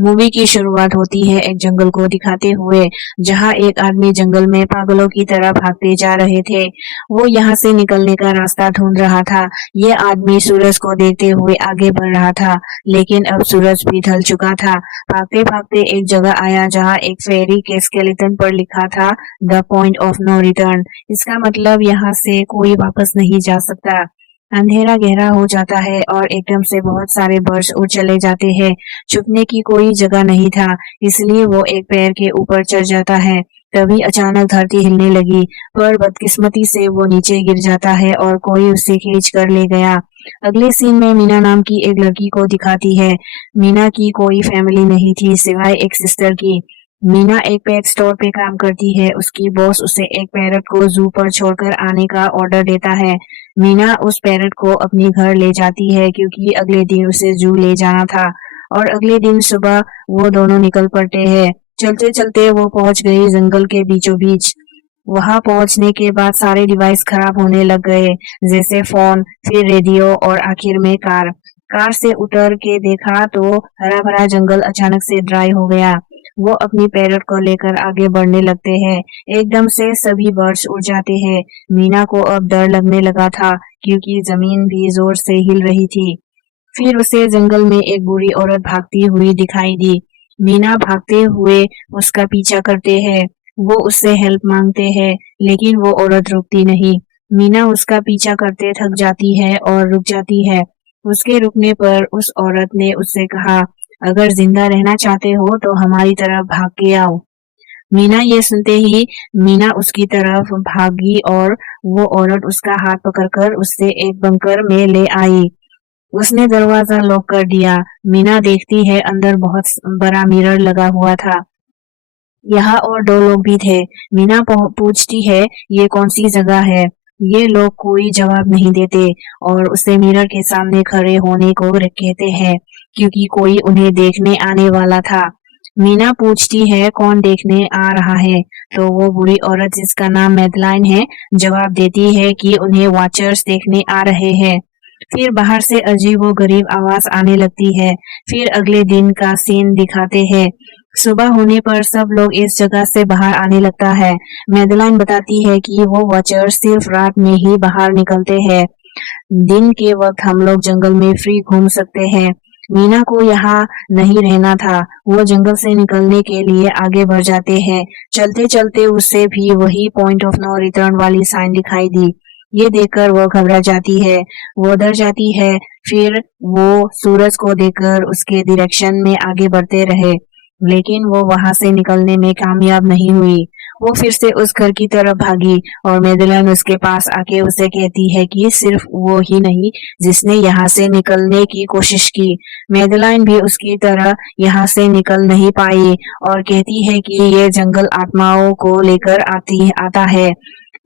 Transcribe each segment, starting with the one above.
Movie की शुरुआत होती है एक जंगल को दिखाते हुए, जहां एक आदमी जंगल में पागलों की तरह भागते जा रहे थे। वो यहाँ से निकलने का रास्ता ढूंढ रहा था। ये आदमी सूरज को देखते हुए आगे बढ़ रहा था, लेकिन अब सूरज भी ढल चुका था। भागते-भागते एक जगह आया जहाँ एक फेरी के स्केलेटन पर लिखा था the point of no return. इसका मतलब यहाँ से कोई वापस नहीं जा सकता। अंधेरा गहरा हो जाता है और एकदम से बहुत सारे बर्ड्स उड़ चले जाते हैं। छुपने की कोई जगह नहीं था, इसलिए वो एक पेड़ के ऊपर चढ़ जाता है। तभी अचानक धरती हिलने लगी, पर बदकिस्मती से वो नीचे गिर जाता है और कोई उसे खींच कर ले गया। अगले सीन में मीना नाम की एक लड़की को दिखाती है। मीना की कोई फैमिली नहीं थी सिवाय एक सिस्टर की। मीना एक पेट स्टोर पे काम करती है। उसकी बॉस उसे एक पैरट को जू पर छोड़कर आने का ऑर्डर देता है। मीना उस पैरट को अपने घर ले जाती है क्योंकि अगले दिन उसे जू ले जाना था। और अगले दिन सुबह वो दोनों निकल पड़ते हैं। चलते चलते वो पहुंच गई जंगल के बीचों बीच। वहां पहुंचने के बाद सारे डिवाइस खराब होने लग गए, जैसे फोन, फिर रेडियो और आखिर में कार। कार से उतर के देखा तो हरा भरा जंगल अचानक से ड्राई हो गया। वो अपनी पैरट को लेकर आगे बढ़ने लगते हैं। एकदम से सभी बर्ड्स उड़ जाते हैं। मीना को अब डर लगने लगा था क्योंकि जमीन भी जोर से हिल रही थी। फिर उसे जंगल में एक बूढ़ी औरत भागती हुई दिखाई दी। मीना भागते हुए उसका पीछा करते हैं। वो उससे हेल्प मांगते हैं, लेकिन वो औरत रुकती नहीं। मीना उसका पीछा करते थक जाती है और रुक जाती है। उसके रुकने पर उस औरत ने उससे कहा, अगर जिंदा रहना चाहते हो तो हमारी तरफ भाग के आओ। मीना ये सुनते ही मीना उसकी तरफ भागी और वो औरत उसका हाथ पकड़कर उससे एक बंकर में ले आई। उसने दरवाजा लॉक कर दिया। मीना देखती है अंदर बहुत बड़ा मिरर लगा हुआ था। यहाँ और दो लोग भी थे। मीना पूछती है ये कौन सी जगह है। ये लोग कोई जवाब नहीं देते और उसे मिरर के सामने खड़े होने को कहते हैं क्योंकि कोई उन्हें देखने आने वाला था। मीना पूछती है कौन देखने आ रहा है, तो वो बुरी औरत जिसका नाम मैडलाइन है जवाब देती है कि उन्हें वॉचर्स देखने आ रहे हैं। फिर बाहर से अजीब व गरीब आवाज आने लगती है। फिर अगले दिन का सीन दिखाते हैं। सुबह होने पर सब लोग इस जगह से बाहर आने लगता है। मैडलाइन बताती है कि वो वॉचर्स सिर्फ रात में ही बाहर निकलते हैं। दिन के वक्त हम लोग जंगल में फ्री घूम सकते हैं। मीना को यहाँ नहीं रहना था। वो जंगल से निकलने के लिए आगे बढ़ जाते हैं। चलते चलते उसे भी वही पॉइंट ऑफ नो रिटर्न वाली साइन दिखाई दी। ये देखकर वो घबरा जाती है। वो डर जाती है। फिर वो सूरज को देखकर उसके डायरेक्शन में आगे बढ़ते रहे, लेकिन वो वहां से निकलने में कामयाब नहीं हुई। वो फिर से उस घर की तरफ भागी और मैडलाइन उसके पास आके उसे कहती है कि सिर्फ वो ही नहीं जिसने यहाँ से निकलने की कोशिश की। मैडलाइन भी उसकी तरह यहाँ से निकल नहीं पाई और कहती है कि ये जंगल आत्माओं को लेकर आता है।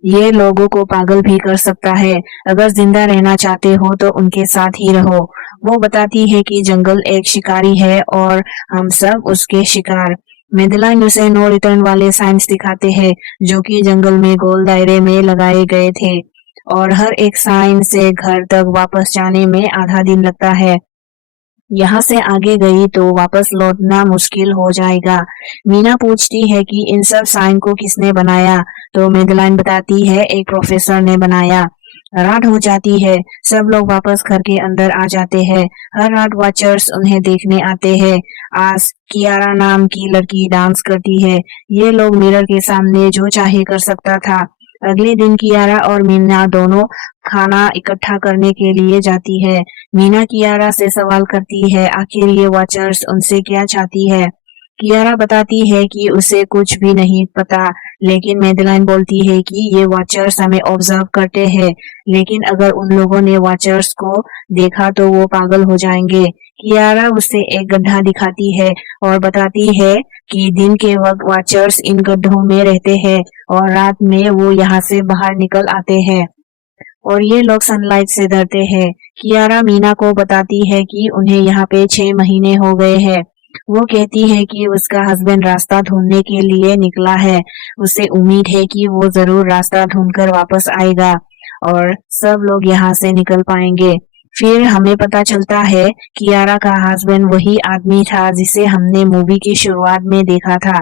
ये लोगों को पागल भी कर सकता है। अगर जिंदा रहना चाहते हो तो उनके साथ ही रहो। वो बताती है कि जंगल एक शिकारी है और हम सब उसके शिकार। मैडलाइन उसे नो रिटर्न वाले साइंस दिखाते हैं जो कि जंगल में गोल दायरे में लगाए गए थे और हर एक साइन से घर तक वापस जाने में आधा दिन लगता है। यहाँ से आगे गई तो वापस लौटना मुश्किल हो जाएगा। मीना पूछती है कि इन सब साइन को किसने बनाया, तो मैडलाइन बताती है एक प्रोफेसर ने बनाया। रात हो जाती है। सब लोग वापस घर के अंदर आ जाते हैं। हर रात वॉचर्स उन्हें देखने आते हैं। आज कियारा नाम की लड़की डांस करती है। ये लोग मिरर के सामने जो चाहे कर सकता था। अगले दिन कियारा और मीना दोनों खाना इकट्ठा करने के लिए जाती है। मीना कियारा से सवाल करती है आखिर ये वॉचर्स उनसे क्या चाहती है। कियारा बताती है कि उसे कुछ भी नहीं पता, लेकिन मैडलाइन बोलती है कि ये वॉचर्स हमें ऑब्जर्व करते हैं, लेकिन अगर उन लोगों ने वॉचर्स को देखा तो वो पागल हो जाएंगे। कियारा उसे एक गड्ढा दिखाती है और बताती है कि दिन के वक्त वॉचर्स इन गड्ढों में रहते हैं और रात में वो यहाँ से बाहर निकल आते हैं और ये लोग सनलाइट से डरते हैं। कियारा मीना को बताती है कि उन्हें यहाँ पे 6 महीने हो गए हैं। वो कहती है कि उसका हस्बैंड रास्ता ढूंढने के लिए निकला है। उसे उम्मीद है कि वो जरूर रास्ता ढूंढकर वापस आएगा और सब लोग यहाँ से निकल पाएंगे। फिर हमें पता चलता है कियारा का हस्बैंड वही आदमी था जिसे हमने मूवी की शुरुआत में देखा था,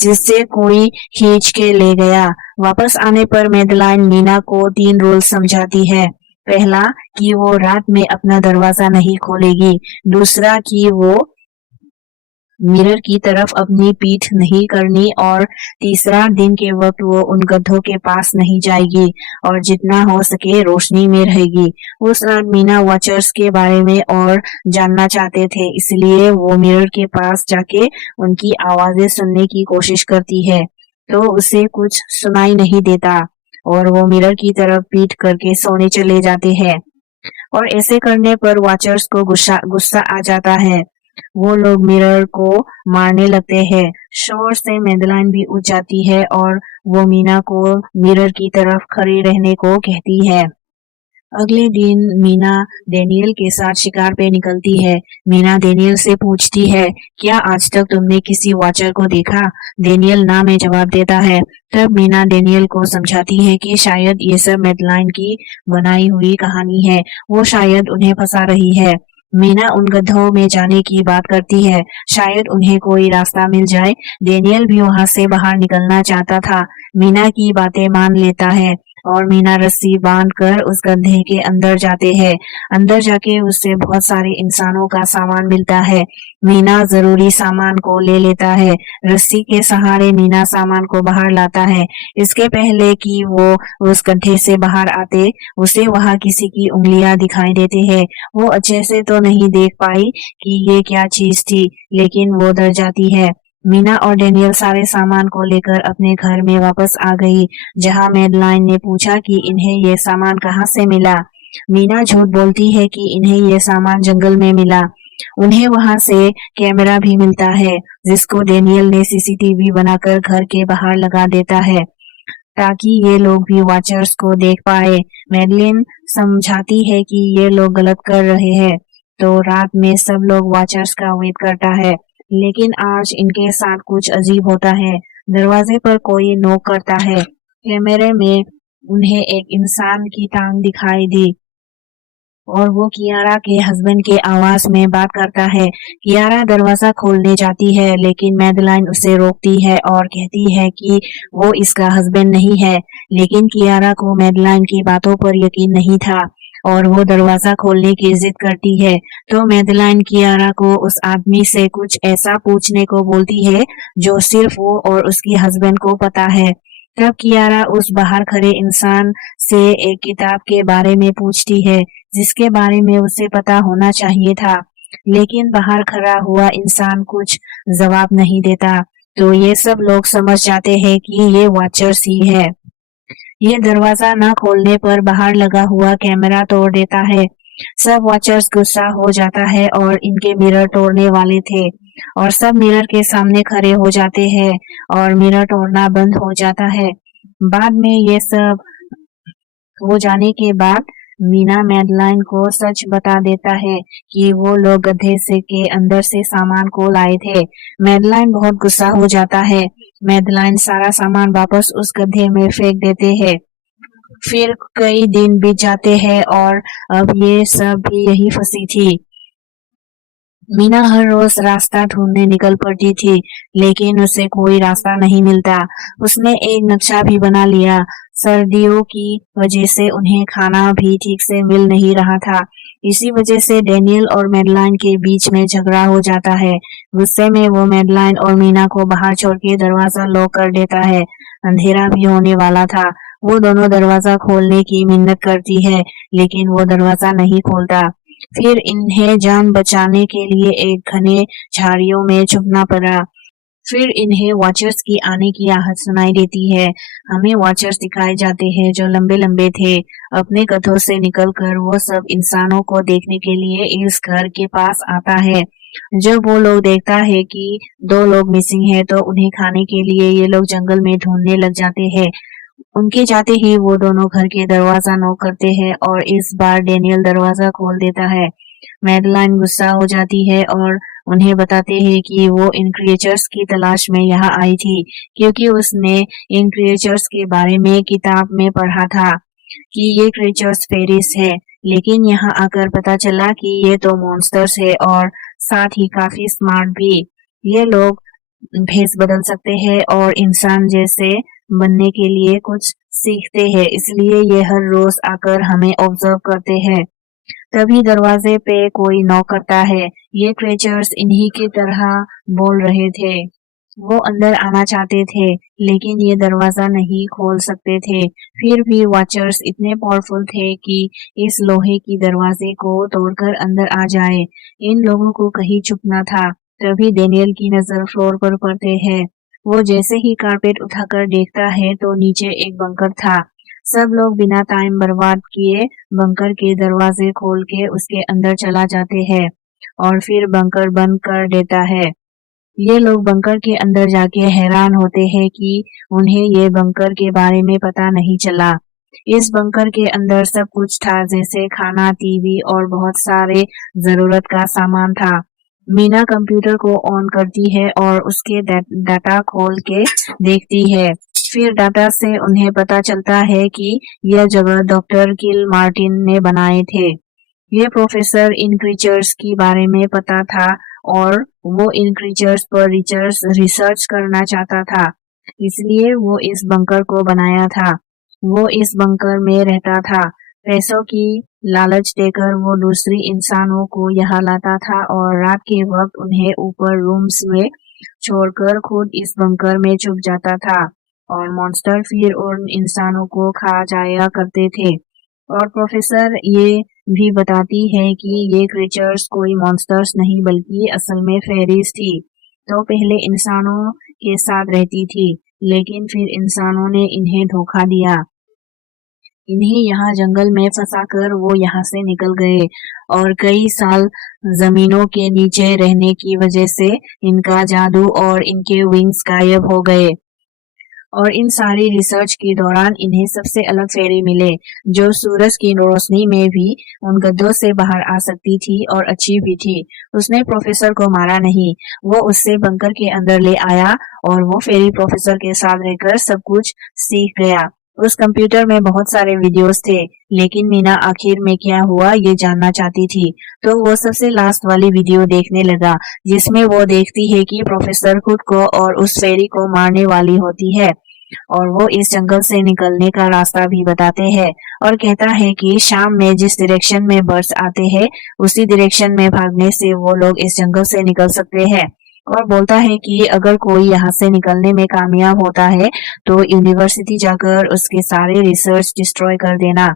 जिससे कोई खींच के ले गया। वापस आने पर मैडलाइन मीना को 3 रूल समझाती है। पहला कि वो रात में अपना दरवाजा नहीं खोलेगी। दूसरा कि वो मिरर की तरफ अपनी पीठ नहीं करनी और तीसरा दिन के वक्त वो उन गधों के पास नहीं जाएगी और जितना हो सके रोशनी में रहेगी। उस रात मीना वॉचर्स के बारे में और जानना चाहते थे, इसलिए वो मिरर के पास जाके उनकी आवाजें सुनने की कोशिश करती है, तो उसे कुछ सुनाई नहीं देता और वो मिरर की तरफ पीठ करके सोने चले जाते हैं। और ऐसे करने पर वॉचर्स को गुस्सा गुस्सा आ जाता है। वो लोग मिरर को मारने लगते हैं। शोर से मैडलाइन भी उठ जाती है और वो मीना को मिरर की तरफ खड़ी रहने को कहती है। अगले दिन मीना डेनियल के साथ शिकार पे निकलती है। मीना डेनियल से पूछती है, क्या आज तक तुमने किसी वॉचर को देखा? डेनियल ना में जवाब देता है। तब मीना डेनियल को समझाती है कि शायद ये सब मैडलाइन की बनाई हुई कहानी है, वो शायद उन्हें फंसा रही है। मीना उन गड्ढों में जाने की बात करती है, शायद उन्हें कोई रास्ता मिल जाए। डेनियल भी वहां से बाहर निकलना चाहता था। मीना की बातें मान लेता है और मीना रस्सी बांधकर उस गड्ढे के अंदर जाते हैं। अंदर जाके उससे बहुत सारे इंसानों का सामान मिलता है। मीना जरूरी सामान को ले लेता है। रस्सी के सहारे मीना सामान को बाहर लाता है। इसके पहले कि वो उस गड्ढे से बाहर आते, उसे वहां किसी की उंगलियां दिखाई देती है। वो अच्छे से तो नहीं देख पाई कि ये क्या चीज थी, लेकिन वो डर जाती है। मीना और डेनियल सारे सामान को लेकर अपने घर में वापस आ गई, जहां मैडलाइन ने पूछा कि इन्हें ये सामान कहाँ से मिला। मीना झूठ बोलती है कि इन्हें ये सामान जंगल में मिला। उन्हें वहां से कैमरा भी मिलता है, जिसको डेनियल ने सीसीटीवी बनाकर घर के बाहर लगा देता है, ताकि ये लोग भी वॉचर्स को देख पाए। मैडलिन समझाती है कि ये लोग गलत कर रहे हैं, तो रात में सब लोग वॉचर्स का वेट करता है। लेकिन आज इनके साथ कुछ अजीब होता है। दरवाजे पर कोई नॉक करता है। कैमरे में उन्हें एक इंसान की टांग दिखाई दी और वो कियारा के हस्बैंड के आवाज में बात करता है। कियारा दरवाजा खोलने जाती है, लेकिन मैडलाइन उसे रोकती है और कहती है कि वो इसका हस्बैंड नहीं है। लेकिन कियारा को मैडलाइन की बातों पर यकीन नहीं था और वो दरवाजा खोलने की जिद करती है। तो मैडलाइन कियारा को उस आदमी से कुछ ऐसा पूछने को बोलती है जो सिर्फ वो और उसकी हस्बैंड को पता है। तब कियारा उस बाहर खड़े इंसान से एक किताब के बारे में पूछती है, जिसके बारे में उसे पता होना चाहिए था, लेकिन बाहर खड़ा हुआ इंसान कुछ जवाब नहीं देता। तो ये सब लोग समझ जाते हैं कि ये वॉचर्स ही है। ये दरवाजा न खोलने पर बाहर लगा हुआ कैमरा तोड़ देता है। सब वॉचर्स गुस्सा हो जाता है और इनके मिरर तोड़ने वाले थे और सब मिरर के सामने खड़े हो जाते हैं और मिरर तोड़ना बंद हो जाता है। बाद में ये सब हो जाने के बाद मीना मैडलाइन को सच बता देता है कि वो लोग गधे से के अंदर से सामान को लाए थे। मैडलाइन बहुत गुस्सा हो जाता है। मैडलाइन सारा सामान वापस उस गधे में फेंक देते हैं। फिर कई दिन बीत जाते हैं और अब ये सब भी यही फंसी थी। मीना हर रोज रास्ता ढूंढने निकल पड़ती थी, लेकिन उसे कोई रास्ता नहीं मिलता। उसने एक नक्शा भी बना लिया। सर्दियों की वजह से उन्हें खाना भी ठीक से मिल नहीं रहा था। इसी वजह से डेनियल और मैडलाइन के बीच में झगड़ा हो जाता है। गुस्से में वो मैडलाइन और मीना को बाहर छोड़ के दरवाजा लॉक कर देता है। अंधेरा भी होने वाला था। वो दोनों दरवाजा खोलने की मिन्नत करती है, लेकिन वो दरवाजा नहीं खोलता। फिर इन्हें जान बचाने के लिए एक घने झाड़ियों में छुपना पड़ा। फिर इन्हें वॉचर्स की आने की आहट सुनाई देती है। हमें वॉचर्स दिखाए जाते हैं जो लंबे लंबे थे। अपने गधों से निकलकर वो सब इंसानों को देखने के लिए इस घर के पास आता है। जब वो लोग देखता है कि 2 लोग मिसिंग है, तो उन्हें खाने के लिए ये लोग जंगल में ढूंढने लग जाते हैं। उनके जाते ही वो दोनों घर के दरवाजा नॉक करते हैं और इस बार डेनियल दरवाजा खोल देता है। मैडलाइन गुस्सा हो जाती है और उन्हें बताते हैं कि वो इन क्रिएचर्स की तलाश में यहाँ आई थी, क्योंकि उसने इन क्रिएचर्स के बारे में किताब में पढ़ा था कि ये क्रिएचर्स फेरिस है। लेकिन यहाँ आकर पता चला कि ये तो मॉन्स्टर्स है और साथ ही काफी स्मार्ट भी। ये लोग भेष बदल सकते हैं और इंसान जैसे बनने के लिए कुछ सीखते हैं, इसलिए ये हर रोज आकर हमें ऑब्जर्व करते हैं। तभी दरवाजे पे कोई नॉक करता है। ये क्रिएचर्स इन्हीं की तरह बोल रहे थे। वो अंदर आना चाहते थे, लेकिन ये दरवाजा नहीं खोल सकते थे। फिर भी वॉचर्स इतने पावरफुल थे कि इस लोहे की दरवाजे को तोड़कर अंदर आ जाए। इन लोगों को कहीं छुपना था। तभी डेनियल की नजर फ्लोर पर पड़ते है। वो जैसे ही कारपेट उठाकर देखता है तो नीचे एक बंकर था। सब लोग बिना टाइम बर्बाद किए बंकर के दरवाजे खोल के उसके अंदर चला जाते हैं और फिर बंकर बंद कर देता है। ये लोग बंकर के अंदर जाके हैरान होते हैं कि उन्हें ये बंकर के बारे में पता नहीं चला। इस बंकर के अंदर सब कुछ था, जैसे खाना, टीवी और बहुत सारे जरूरत का सामान था। मीना कंप्यूटर को ऑन करती है और उसके डाटा खोल के देखती है। फिर डाटा से उन्हें पता चलता है कि यह जगह डॉक्टर किल मार्टिन ने बनाए थे। ये प्रोफेसर इन क्रीचर्स के बारे में पता था और वो इन क्रीचर्स पर रिसर्च करना चाहता था, इसलिए वो इस बंकर को बनाया था। वो इस बंकर में रहता था। पैसों की लालच देकर वो दूसरी इंसानों को यहाँ लाता था और रात के वक्त उन्हें ऊपर रूम्स में छोड़कर खुद इस बंकर में छुप जाता था और मॉन्स्टर फिर उन इंसानों को खा जाया करते थे। और प्रोफेसर ये भी बताती है कि ये क्रिएचर्स कोई मॉन्स्टर्स नहीं बल्कि असल में फेरीज थी। तो पहले इंसानों के साथ रहती थी, लेकिन फिर इंसानों ने इन्हें धोखा दिया। इन्हें यहाँ जंगल में फंसाकर वो यहाँ से निकल गए और कई साल जमीनों के नीचे रहने की वजह से इनका जादू और इनके विंग्स गायब हो गए। और इन सारी रिसर्च के दौरान इन्हें सबसे अलग फेरी मिले, जो सूरज की रोशनी में भी उन गड्ढों से बाहर आ सकती थी और अच्छी भी थी। उसने प्रोफेसर को मारा नहीं, वो उससे बंकर के अंदर ले आया और वो फेरी प्रोफेसर के साथ रहकर सब कुछ सीख गया। उस कंप्यूटर में बहुत सारे वीडियोस थे, लेकिन मीना आखिर में क्या हुआ ये जानना चाहती थी। तो वो सबसे लास्ट वाली वीडियो देखने लगा, जिसमें वो देखती है कि प्रोफेसर खुद को और उस फेरी को मारने वाली होती है और वो इस जंगल से निकलने का रास्ता भी बताते हैं और कहता है कि शाम में जिस डायरेक्शन में बर्ड्स आते हैं उसी डायरेक्शन में भागने से वो लोग इस जंगल से निकल सकते हैं। और बोलता है कि अगर कोई यहाँ से निकलने में कामयाब होता है तो यूनिवर्सिटी जाकर उसके सारे रिसर्च डिस्ट्रॉय कर देना।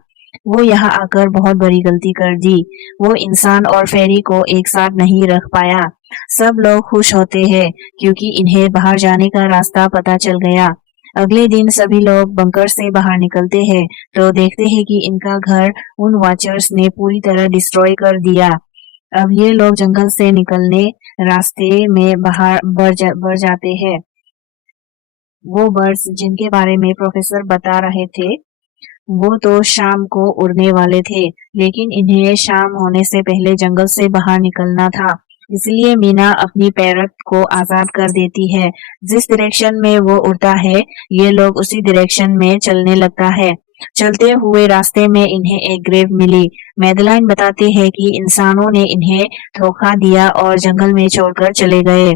वो यहाँ आकर बहुत बड़ी गलती कर दी। वो इंसान और फेरी को एक साथ नहीं रख पाया। सब लोग खुश होते हैं क्योंकि इन्हें बाहर जाने का रास्ता पता चल गया। अगले दिन सभी लोग बंकर से बाहर निकलते हैं तो देखते हैं कि इनका घर उन वॉचर्स ने पूरी तरह डिस्ट्रॉय कर दिया। अब ये लोग जंगल से निकलने रास्ते में बाहर बढ़ जाते हैं। वो बर्ड्स जिनके बारे में प्रोफेसर बता रहे थे वो तो शाम को उड़ने वाले थे, लेकिन इन्हें शाम होने से पहले जंगल से बाहर निकलना था। इसलिए मीना अपनी पैरट को आजाद कर देती है। जिस डायरेक्शन में वो उड़ता है ये लोग उसी डायरेक्शन में चलने लगता है। चलते हुए रास्ते में इन्हें एक ग्रेव मिली। मैडलाइन बताते हैं कि इंसानों ने इन्हें धोखा दिया और जंगल में छोड़कर चले गए।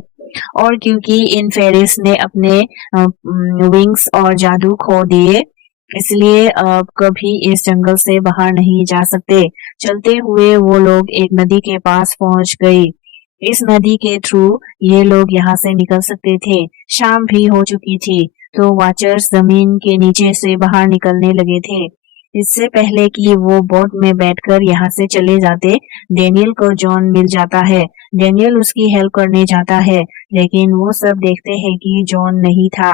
और क्योंकि इन फेरिस ने अपने विंग्स और जादू खो दिए, इसलिए अब कभी इस जंगल से बाहर नहीं जा सकते। चलते हुए वो लोग एक नदी के पास पहुंच गए। इस नदी के थ्रू ये लोग यहाँ से निकल सकते थे। शाम भी हो चुकी थी तो वॉचर्स जमीन के नीचे से बाहर निकलने लगे थे। इससे पहले कि वो बोट में बैठकर यहाँ से चले जाते, डेनियल को जॉन मिल जाता है। डेनियल उसकी हेल्प करने जाता है, लेकिन वो सब देखते हैं कि जॉन नहीं था,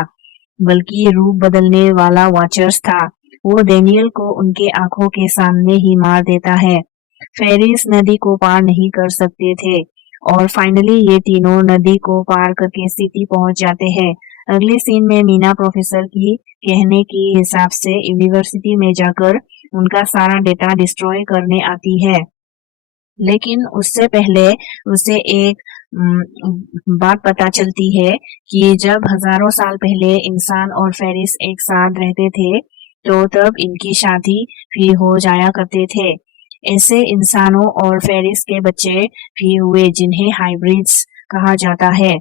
बल्कि रूप बदलने वाला वॉचर्स था। वो डेनियल को उनके आंखों के सामने ही मार देता है। फेरिस नदी को पार नहीं कर सकते थे और फाइनली ये तीनों नदी को पार करके सिटी पहुंच जाते हैं। अगले सीन में मीना प्रोफेसर की कहने के हिसाब से यूनिवर्सिटी में जाकर उनका सारा डेटा डिस्ट्रॉय करने आती है, लेकिन उससे पहले उसे एक बात पता चलती है कि जब हजारों साल पहले इंसान और फेरिस एक साथ रहते थे तो तब इनकी शादी भी हो जाया करते थे। ऐसे इंसानों और फेरिस के बच्चे भी हुए जिन्हें हाइब्रिड्स कहा जाता है।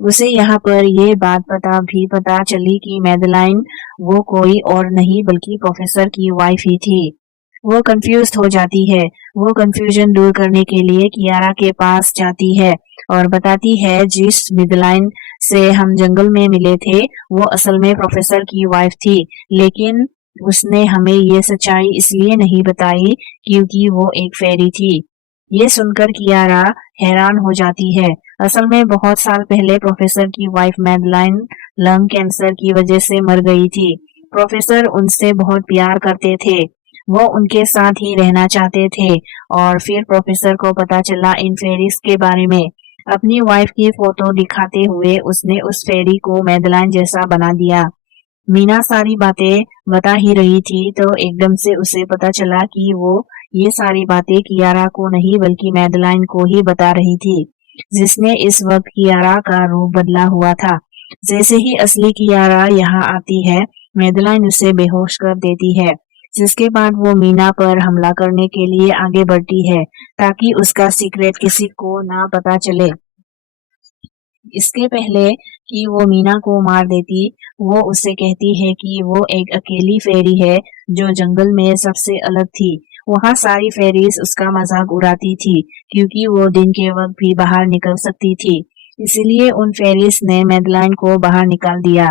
उसे यहाँ पर ये बात पता चली कि मैडेलाइन वो कोई और नहीं बल्कि प्रोफेसर की वाइफ ही थी। वो कंफ्यूज हो जाती है। वो कंफ्यूजन दूर करने के लिए कियारा के पास जाती है और बताती है जिस मैडेलाइन से हम जंगल में मिले थे वो असल में प्रोफेसर की वाइफ थी, लेकिन उसने हमें ये सच्चाई इसलिए नहीं बताई क्योंकि वो एक फेरी थी। ये सुनकर कियारा हैरान हो जाती है। असल में बहुत साल पहले प्रोफेसर की वाइफ मैडेलाइन लंग कैंसर की वजह से मर गई थी। प्रोफेसर उनसे बहुत प्यार करते थे। वो उनके साथ ही रहना चाहते थे और फिर प्रोफेसर को पता चला इन फेरीज के बारे में। अपनी वाइफ की फोटो दिखाते हुए उसने उस फेरी को मैडेलाइन जैसा बना दिया। मीना सारी बातें बता ही रही थी तो एकदम से उसे पता चला कि वो ये सारी बातें कियारा को नहीं बल्कि मैडेलाइन को ही बता रही थी, जिसने इस वक्त कियारा का रूप बदला हुआ था। जैसे ही असली कियारा यहाँ आती है, मैडेलाइन उसे बेहोश कर देती है, जिसके बाद वो मीना पर हमला करने के लिए आगे बढ़ती है ताकि उसका सीक्रेट किसी को ना पता चले। इसके पहले कि वो मीना को मार देती, वो उससे कहती है कि वो एक अकेली फेरी है जो जंगल में सबसे अलग थी। वहाँ सारी फेरीज उसका मजाक उड़ाती थी क्योंकि वो दिन के वक्त भी बाहर निकल सकती थी। इसीलिए उन फेरीज ने मैडेलाइन को बाहर निकाल दिया।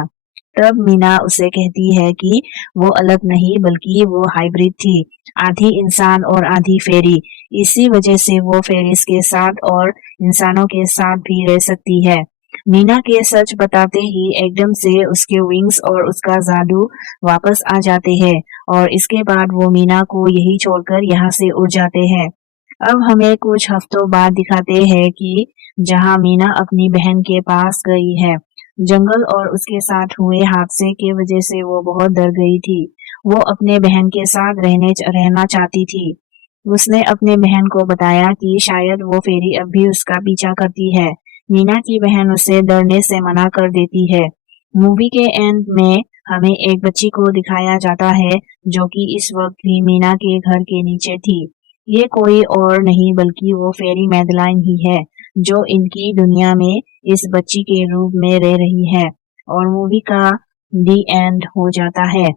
तब मीना उसे कहती है कि वो अलग नहीं बल्कि वो हाइब्रिड थी, आधी इंसान और आधी फेरी। इसी वजह से वो फेरीज के साथ और इंसानों के साथ भी रह सकती है। मीना के सच बताते ही एकदम से उसके विंग्स और उसका जादू वापस आ जाते हैं और इसके बाद वो मीना को यही छोड़कर यहाँ से उड़ जाते हैं। अब हमें कुछ हफ्तों बाद दिखाते हैं कि जहाँ मीना अपनी बहन के पास गई है। जंगल और उसके साथ हुए हादसे के वजह से वो बहुत डर गई थी। वो अपने बहन के साथ रहना चाहती थी। उसने अपने बहन को बताया कि शायद वो फेरी अब भी उसका पीछा करती है। मीना की बहन उसे डरने से मना कर देती है। मूवी के एंड में हमें एक बच्ची को दिखाया जाता है जो कि इस वक्त भी मीना के घर के नीचे थी। ये कोई और नहीं बल्कि वो फेरी मैडेलाइन ही है जो इनकी दुनिया में इस बच्ची के रूप में रह रही है और मूवी का दी एंड हो जाता है।